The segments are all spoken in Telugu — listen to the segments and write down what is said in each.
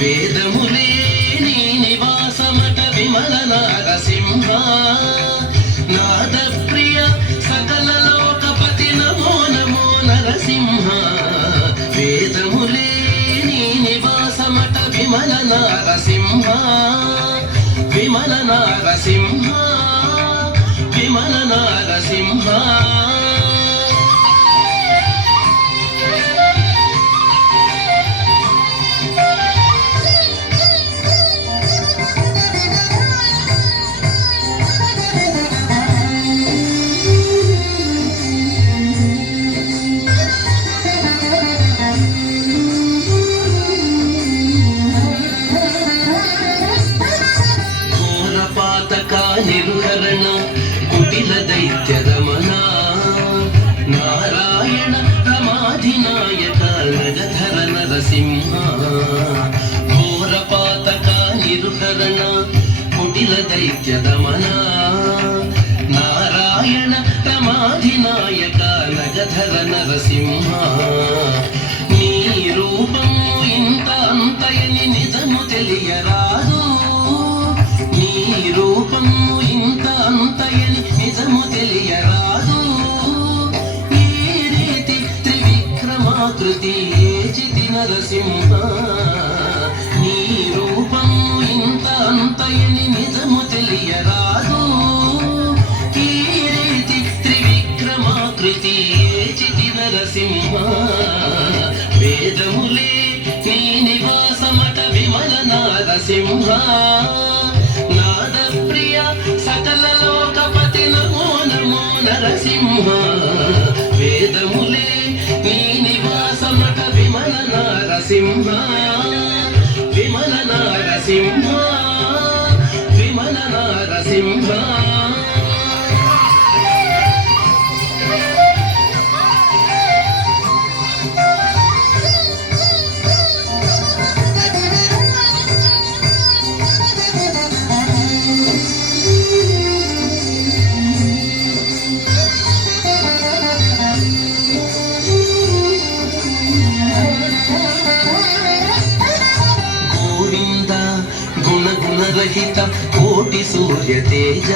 వేదములే నీ నివాసమట విమల నారసింహ నాద ప్రియ సకల లోకపతి నమో నమో నరసింహ వేదములే నీ నివాసమట విమల నారసింహ విమల నారసింహ విమల నారసింహ నిర్హరణ కుటిల దైత్య రమణ నారాయణ రమాధినాయక నగధర నరసింహ ఘోరపాతక నిర్హరణ కుటిల దైత్య రమణ నారాయణ రమాధినాయక నగధర నరసింహ నీ రూపం ఇంత అంతయని నిజము తెలియరాదు నీ రూపము ఇంత అంతయని నిజము తెలియరాదు ఈ రీతి త్రివిక్రమాకృతి చితి నరసింహ నీ రూపము ఇంత అంతయని నిజము తెలియరాదు ఈ రీతి త్రివిక్రమాకృతి చితి నరసింహ వేదములే నీ నివాసమట విమల నారసింహ నాద ప్రియ సకల లోకపతి నమో నమో నరసింహ వేదములే నీ నివాసమట విమల నారసింహ విమల నారసింహ విమల నారసింహ గుణరహిత కోటి సూర్య తేజ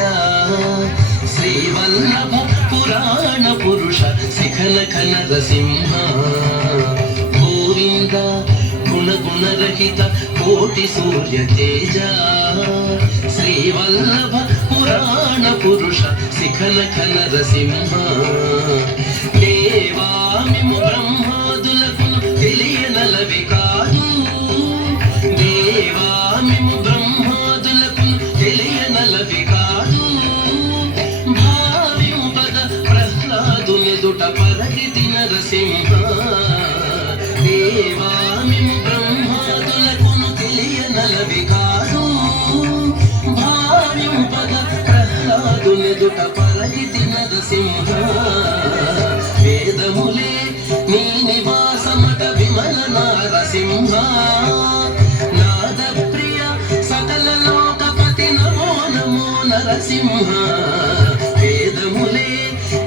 శ్రీవల్లభ పురాణ పురుష శిఖన నరసింహ గోవింద గుణరహిత కోటి సూర్య తేజ శ్రీవల్లభ పురాణ పురుష శిఖన నరసింహ దేవామిము బ్రహ్మాదులకు తెలియనలవి కాదు దేవామిము బ్రహ్మాదులకు తెలియనలవి కాదు భావింపద ప్రహ్లాదునిదుట పరగితి నరసింహ దేవామిము బ్రహ్మాదులకు తెలియనలవి కాదు భావింపద ప్రహ్లాదునిదుట పరగితి నరసింహ వేదములే నీ నివాసమట విమల నారసింహ నాద ప్రియ సకల లోకపతి నమో నమో నరసింహ వేదములే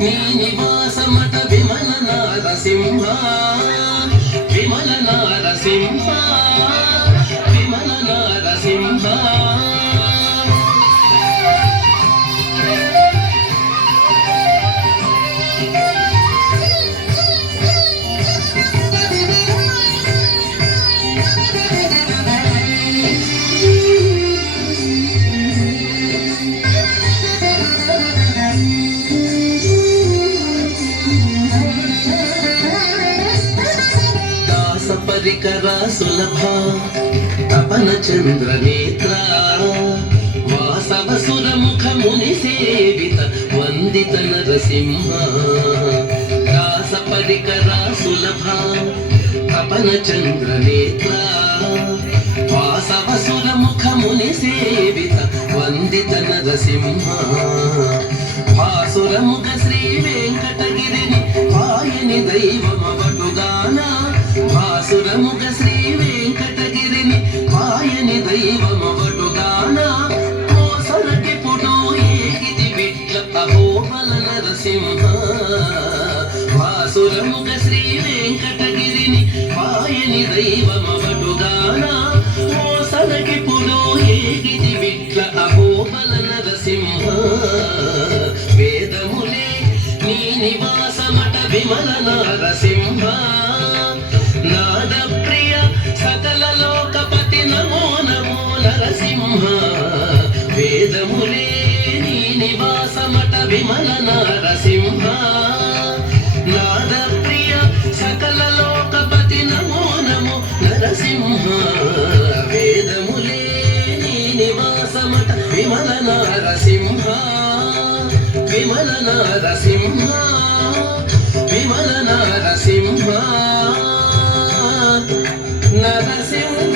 నీ నివాసమట విమల నారసింహ విమల నారసింహ విమల నారసింహ పరికర సులభ తపన చంద్ర నేత్ర వాసవ సురముఖ ముని సేవిత వందిత నరసింహ దాస పరికర సులభ తపన చంద్ర నేత్ర వాసవ సురముఖ ముని సేవిత వందిత నరసింహ వాసురముఖ శ్రీ వెంకటగిరిని పాయని దైవమవటుగాన వాసురముఖ శ్రీ వెంకటగిరిని పాయని దైవమవటుగాన కోసలకి పుడు ఏగిది బిడ్డ అహోబల నరసింహ వాసురముఖ శ్రీ వెంకటగిరిని పాయని దైవమవటుగాన వేదములే నీ నివాసమట విమల నారసింహ నాద ప్రియ సకల లోకపతి నమో నమో నరసింహ వేదములే నీ నివాసమట విమల నారసింహ నాద ప్రియ సకల లోకపతి నమో నమో నరసింహ వేదములే నీ నివాసమట విమల నారసింహ విమల నారసింహ విమల నారసింహ నరసింహ